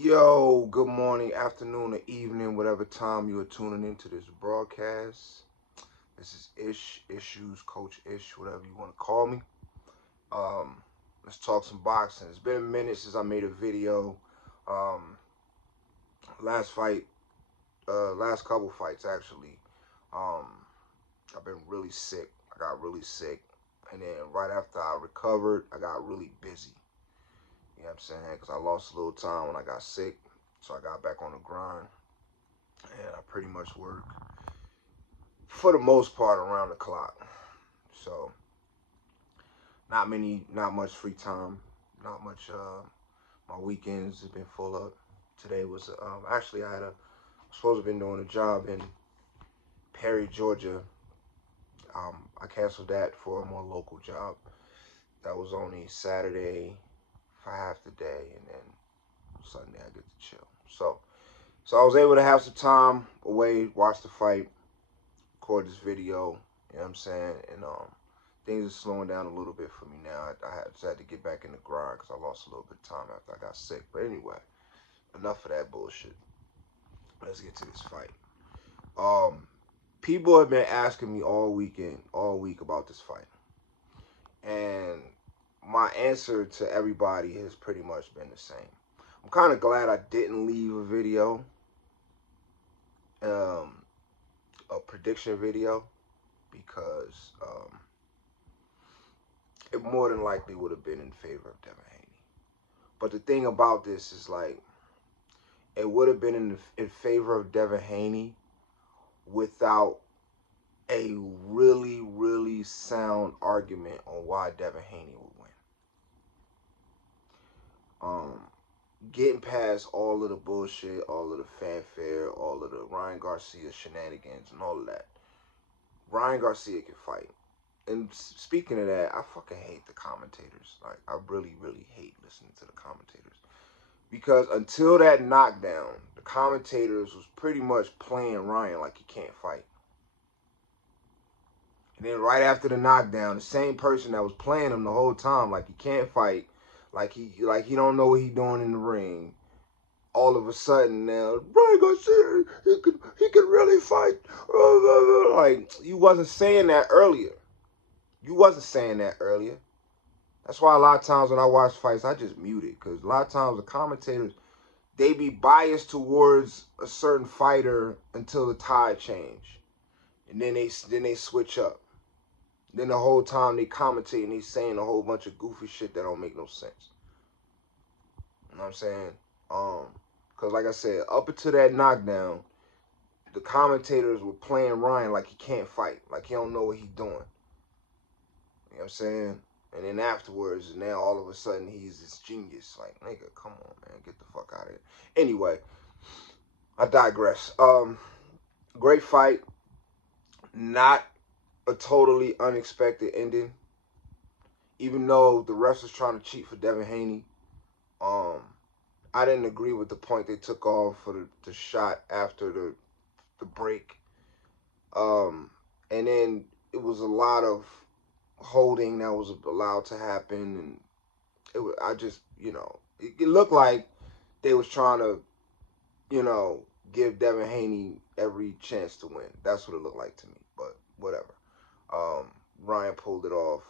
Yo, good morning, afternoon, or evening, whatever time you are tuning into this broadcast. This is Ishues, Coach Ish, whatever you want to call me. Um, let's talk some boxing. It's been a minute since I made a video. Um, last fight, last couple fights actually. Um, I've been really sick. I got really sick, and then right after I recovered, I got really busy. You know what I'm saying? Because I lost a little time when I got sick, so I got back on the grind. And I pretty much work for the most part around the clock. So not much free time, not much. My weekends have been full up. Today was actually I supposed to have been doing a job in Perry, Georgia. I canceled that for a more local job. That was only Saturday for half the day, and then Sunday I get to chill. So I was able to have some time away, watch the fight, record this video, you know what I'm saying? And things are slowing down a little bit for me now. I just had to get back in the grind because I lost a little bit of time after I got sick. But anyway, enough of that bullshit. Let's get to this fight. People have been asking me all week about this fight. And my answer to everybody has pretty much been the same. I'm kind of glad I didn't leave a video, a prediction video, because it more than likely would have been in favor of Devin Haney. But the thing about this is, like, it would have been in favor of Devin Haney without a really, really sound argument on why Devin Haney would win. Getting past all of the bullshit, all of the fanfare, all of the Ryan Garcia shenanigans and all of that, Ryan Garcia can fight. And speaking of that, I fucking hate the commentators. Like, I really, really hate listening to the commentators. Because until that knockdown, the commentators was pretty much playing Ryan like he can't fight. And then right after the knockdown, the same person that was playing him the whole time like he can't fight, like he don't know what he doing in the ring, all of a sudden now, Ryan Garcia, he could really fight. Like, you wasn't saying that earlier. You wasn't saying that earlier. That's why a lot of times when I watch fights, I just mute it. Because a lot of times the commentators, they be biased towards a certain fighter until the tide change. And then they switch up. Then the whole time they commentate and they saying a whole bunch of goofy shit that don't make no sense. You know what I'm saying? Because like I said, up until that knockdown, the commentators were playing Ryan like he can't fight. Like he don't know what he's doing. You know what I'm saying? And then afterwards, now all of a sudden he's this genius. Like, nigga, come on, man, get the fuck out of here. Anyway, I digress. Great fight. Not a totally unexpected ending. Even though the refs was trying to cheat for Devin Haney, I didn't agree with the point they took off for the shot after the break. And then it was a lot of holding that was allowed to happen, and I just, it looked like they was trying to, give Devin Haney every chance to win. That's what it looked like to me, but whatever. Ryan pulled it off.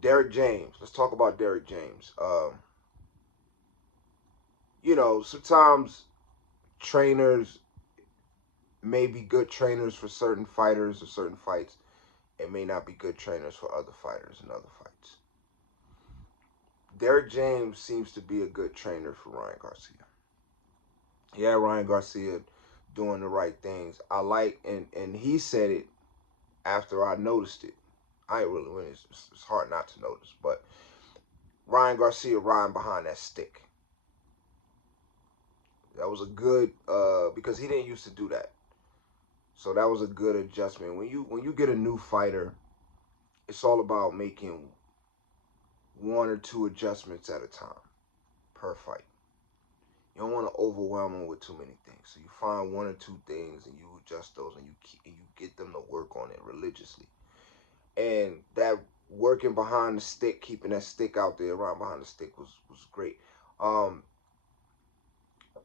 Derrick James. Let's talk about Derrick James. Sometimes trainers may be good trainers for certain fighters or certain fights, and may not be good trainers for other fighters and other fights. Derrick James seems to be a good trainer for Ryan Garcia. Yeah, Ryan Garcia doing the right things. I like, and he said it after I noticed it. I ain't really winning. It's hard not to notice, but Ryan Garcia riding behind that stick. That was a good, because he didn't used to do that. So that was a good adjustment. When you get a new fighter, it's all about making one or two adjustments at a time per fight. You don't want to overwhelm them with too many things. So you find one or two things and you adjust those, and you get them to work on it religiously. And that working behind the stick, keeping that stick out there, around behind the stick was great. Um,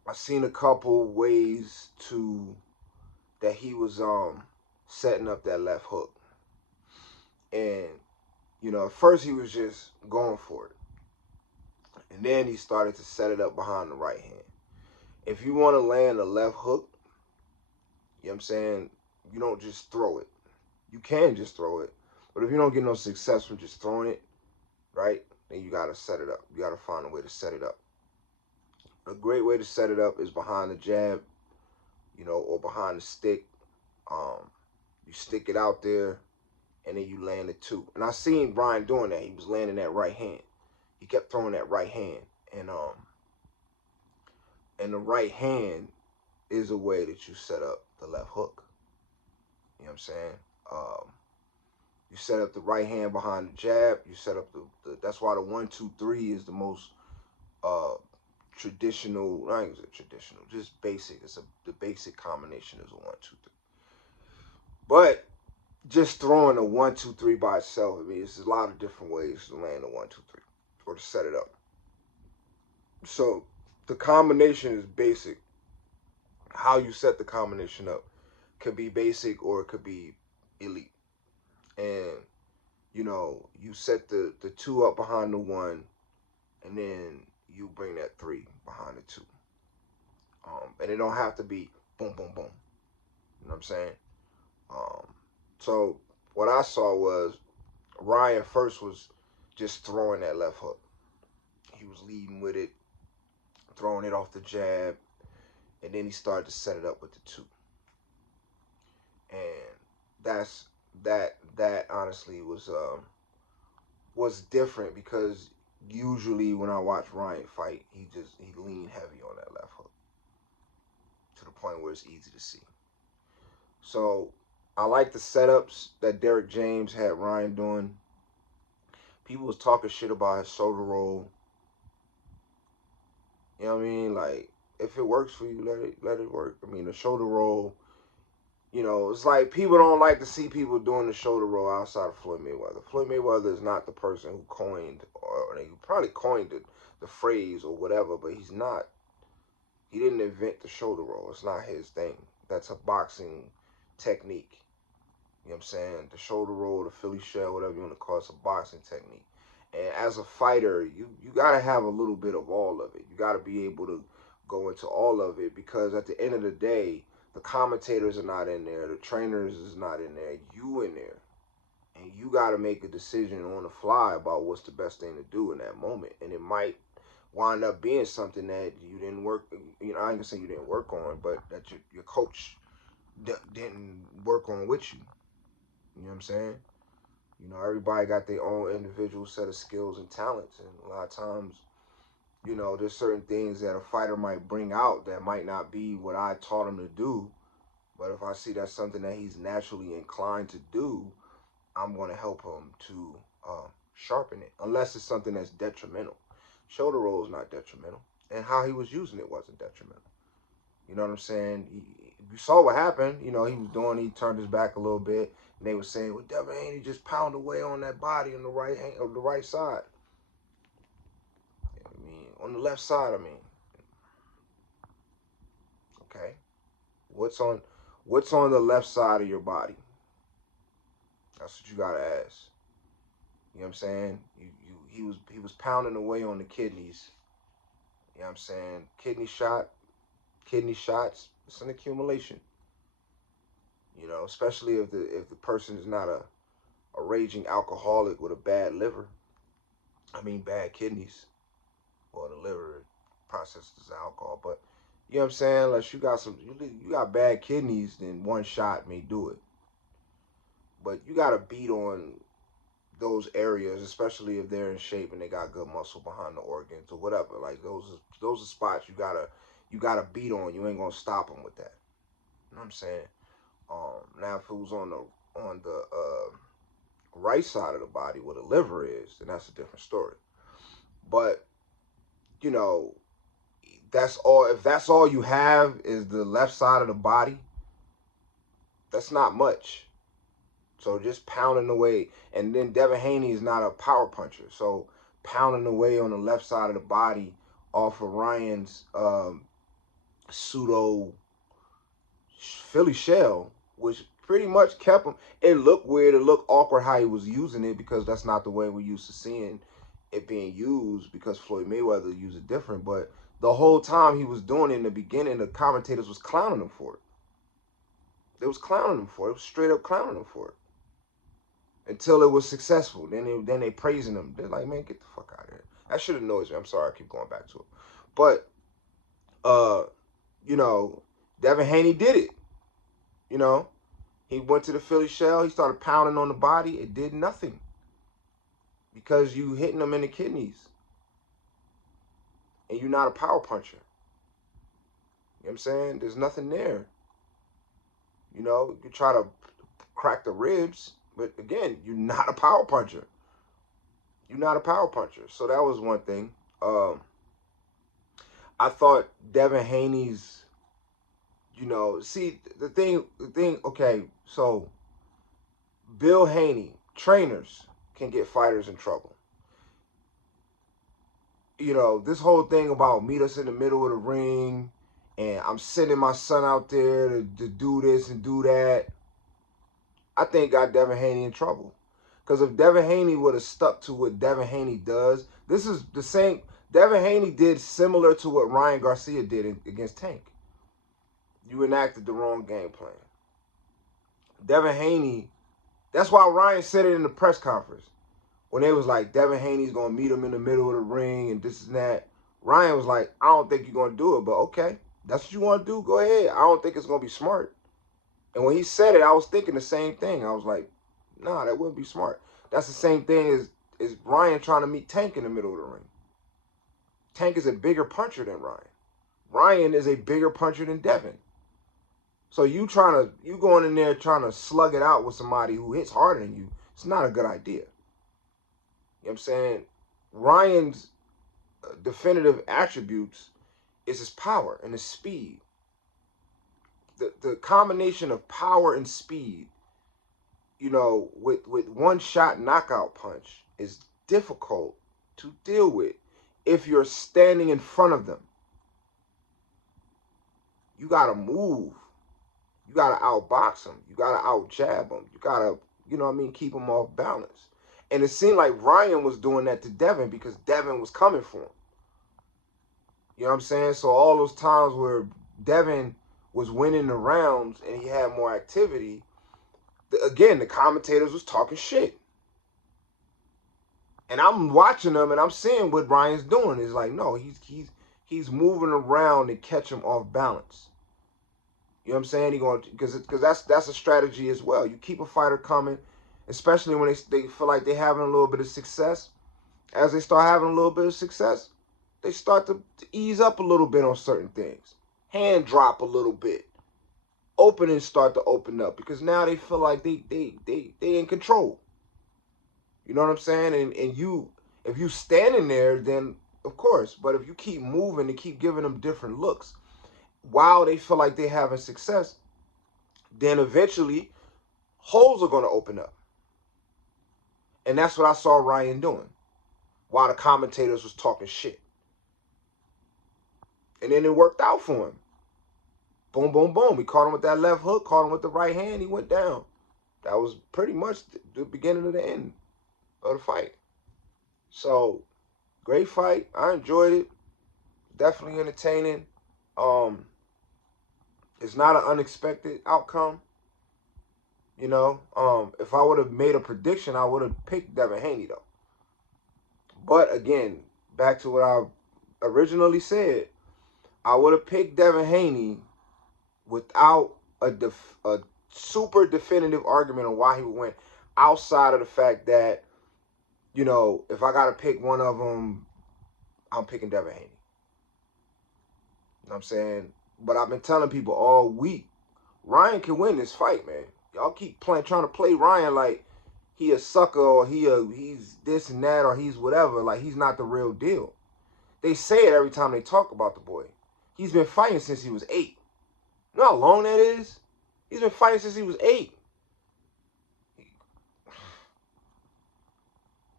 I seen a couple ways that he was setting up that left hook, and at first he was just going for it, and then he started to set it up behind the right hand. If you want to land a left hook, you know what I'm saying, you don't just throw it. You can just throw it, but if you don't get no success from just throwing it, right, then you got to set it up. You got to find a way to set it up. A great way to set it up is behind the jab, or behind the stick. You stick it out there, and then you land it too. And I seen Brian doing that. He was landing that right hand. He kept throwing that right hand, and the right hand is a way that you set up the left hook. You know what I'm saying? You set up the right hand behind the jab. You set up the that's why the 1-2-3 is the most traditional. I ain't traditional, just basic. The basic combination is a 1-2-3. But just throwing a 1-2-3 by itself, I mean, there's a lot of different ways to land a 1-2-3 or to set it up. So the combination is basic. How you set the combination up could be basic or it could be elite. And you set the 2 up behind the 1, and then you bring that 3 behind the 2. And it don't have to be boom, boom, boom. You know what I'm saying? So what I saw was Ryan first was just throwing that left hook. He was leading with it, throwing it off the jab, and then he started to set it up with the 2. And that honestly was different, because usually when I watch Ryan fight, he leaned heavy on that left hook to the point where it's easy to see. So I like the setups that Derek James had Ryan doing. People was talking shit about his shoulder roll. You know what I mean? Like, if it works for you, let it work. I mean, the shoulder roll, it's like people don't like to see people doing the shoulder roll outside of Floyd Mayweather. Floyd Mayweather is not the person who coined, or he probably coined the phrase or whatever, but he's not. He didn't invent the shoulder roll. It's not his thing. That's a boxing technique. You know what I'm saying? The shoulder roll, the Philly shell, whatever you want to call it, it's a boxing technique. And as a fighter, you got to have a little bit of all of it. You got to be able to go into all of it, because at the end of the day, the commentators are not in there. The trainers is not in there. You in there. And you got to make a decision on the fly about what's the best thing to do in that moment. And it might wind up being something that you didn't work, I ain't going to say you didn't work on, but that your coach didn't work on with you. You know what I'm saying? Everybody got their own individual set of skills and talents. And a lot of times, there's certain things that a fighter might bring out that might not be what I taught him to do. But if I see that's something that he's naturally inclined to do, I'm going to help him to sharpen it. Unless it's something that's detrimental. Shoulder roll is not detrimental. And how he was using it wasn't detrimental. You know what I'm saying? You saw what happened. He turned his back a little bit. And they were saying, well, Devin Haney just pound away on that body on the right hand, or the right side. I mean, on the left side, okay. What's on the left side of your body? That's what you gotta ask. You know what I'm saying? He was pounding away on the kidneys. You know what I'm saying? Kidney shots, it's an accumulation. Especially if the person is not a raging alcoholic with a bad liver. Bad kidneys. Well, the liver processes alcohol, but you know what I'm saying? Unless you got bad kidneys, then one shot may do it. But you gotta beat on those areas, especially if they're in shape and they got good muscle behind the organs or whatever. Like those are spots you gotta beat on. You ain't gonna stop them with that. You know what I'm saying? Now if it was on the right side of the body where the liver is, then that's a different story. But that's all. If that's all you have is the left side of the body, that's not much. So just pounding away, and then Devin Haney is not a power puncher, so pounding away on the left side of the body off of Ryan's pseudo Philly shell, which pretty much kept him. It looked weird. It looked awkward how he was using it because that's not the way we're used to seeing it being used because Floyd Mayweather used it different. But the whole time he was doing it in the beginning, the commentators was clowning him for it. They was clowning him for it. It was straight up clowning him for it. Until it was successful. Then they praising him. They're like, man, get the fuck out of here. That shit annoys me. I'm sorry, I keep going back to it. But you know, Devin Haney did it. You know, he went to the Philly shell. He started pounding on the body. It did nothing because you hitting them in the kidneys, and you're not a power puncher. You know what I'm saying? There's nothing there. You know, you try to crack the ribs, but again, you're not a power puncher. You're not a power puncher. So that was one thing. I thought Devin Haney's, you know, see, the thing, okay, so Bill Haney, trainers can get fighters in trouble. You know, this whole thing about meet us in the middle of the ring and I'm sending my son out there to do this and do that, I think got Devin Haney in trouble. Because if Devin Haney would have stuck to what Devin Haney does, this is the same. Devin Haney did similar to what Ryan Garcia did against Tank. You enacted the wrong game plan. Devin Haney, that's why Ryan said it in the press conference. When they was like, Devin Haney's going to meet him in the middle of the ring and this and that. Ryan was like, I don't think you're going to do it, but okay. That's what you want to do? Go ahead. I don't think it's going to be smart. And when he said it, I was thinking the same thing. I was like, nah, that wouldn't be smart. That's the same thing as Ryan trying to meet Tank in the middle of the ring. Tank is a bigger puncher than Ryan. Ryan is a bigger puncher than Devin. So you going in there trying to slug it out with somebody who hits harder than you, it's not a good idea. You know what I'm saying? Ryan's definitive attributes is his power and his speed. The combination of power and speed, you know, with one shot knockout punch is difficult to deal with if you're standing in front of them. You got to move. You got to outbox them. You got to out-jab them. You got to, you know what I mean, keep them off balance. And it seemed like Ryan was doing that to Devin because Devin was coming for him. You know what I'm saying? So all those times where Devin was winning the rounds and he had more activity, again, the commentators was talking shit. And I'm watching them and I'm seeing what Ryan's doing. It's like, no, he's moving around to catch him off balance. You know what I'm saying? Because that's a strategy as well. You keep a fighter coming, especially when they feel like they're having a little bit of success. As they start having a little bit of success, they start to ease up a little bit on certain things. Hand drop a little bit. Openings start to open up because now they feel like they in control. You know what I'm saying? And if you standing there, then of course. But if you keep moving and keep giving them different looks while they feel like they're having success, then eventually holes are going to open up. And that's what I saw Ryan doing while the commentators was talking shit. And then it worked out for him. Boom, boom, boom. We caught him with that left hook, caught him with the right hand. He went down. That was pretty much the beginning of the end of the fight. So, great fight. I enjoyed it. Definitely entertaining. It's not an unexpected outcome. You know, if I would have made a prediction, I would have picked Devin Haney, though. But, again, back to what I originally said, I would have picked Devin Haney without a super definitive argument on why he would win, outside of the fact that, you know, if I got to pick one of them, I'm picking Devin Haney. You know what I'm saying? But I've been telling people all week, Ryan can win this fight, man. Y'all keep trying to play Ryan like he a sucker or he's this and that or he's whatever. Like, he's not the real deal. They say it every time they talk about the boy. He's been fighting since he was 8. You know how long that is? He's been fighting since he was 8.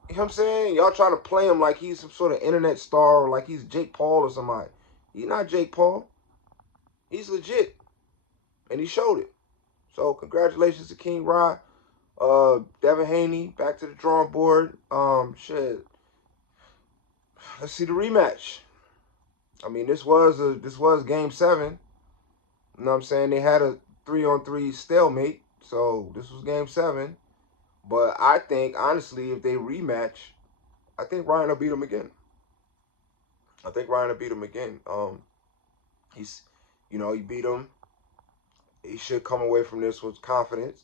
You know what I'm saying? Y'all trying to play him like he's some sort of internet star or like he's Jake Paul or somebody. He's not Jake Paul. He's legit. And he showed it. So congratulations to King Rod. Devin Haney, back to the drawing board. Shit. Let's see the rematch. I mean, this was game 7. You know what I'm saying? They had a 3-on-3 stalemate. So this was game 7. But I think, honestly, if they rematch, I think Ryan will beat him again. I think Ryan will beat him again. He's, you know, he beat him. He should come away from this with confidence.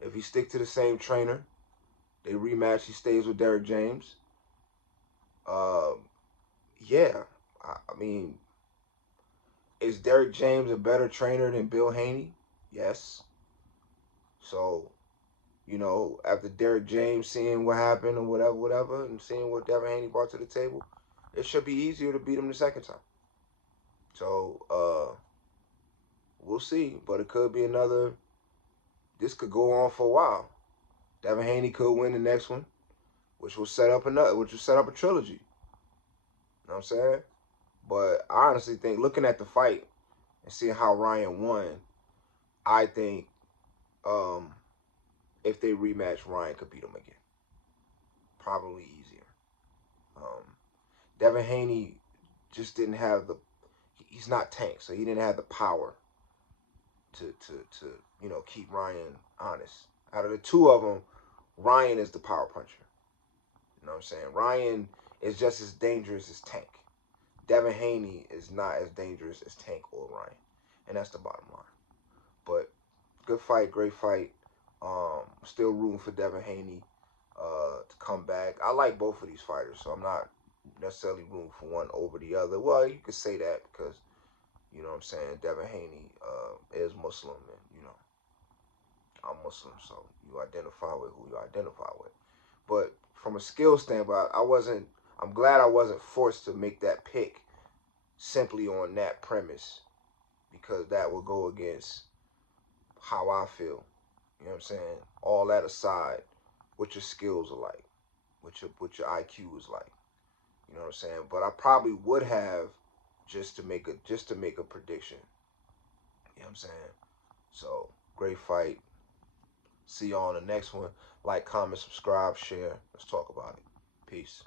If he stick to the same trainer, they rematch. He stays with Derrick James. Uh, yeah, I mean, is Derrick James a better trainer than Bill Haney? Yes. So, you know, after Derrick James seeing what happened or whatever, and seeing what Devin Haney brought to the table, it should be easier to beat him the second time. So, we'll see. But it could be another. This could go on for a while. Devin Haney could win the next one, which will set up a trilogy. You know what I'm saying? But I honestly think, looking at the fight and seeing how Ryan won, I think if they rematch, Ryan could beat him again. Probably easier. Devin Haney just didn't have the. He's not Tank, so he didn't have the power to keep Ryan honest. Out of the two of them, Ryan is the power puncher. You know what I'm saying? Ryan is just as dangerous as Tank. Devin Haney is not as dangerous as Tank or Ryan. And that's the bottom line. But good fight, great fight. Still rooting for Devin Haney to come back. I like both of these fighters, so I'm not necessarily rooting for one over the other. Well, you could say that because, you know what I'm saying, Devin Haney is Muslim, and, you know, I'm Muslim, so you identify with who you identify with. But from a skill standpoint, I'm glad I wasn't forced to make that pick simply on that premise, because that would go against how I feel. You know what I'm saying? All that aside, what your skills are like, what your IQ is like. You know what I'm saying? But I probably would have just to make a prediction. You know what I'm saying? So great fight. See y'all on the next one. Like, comment, subscribe, share. Let's talk about it. Peace.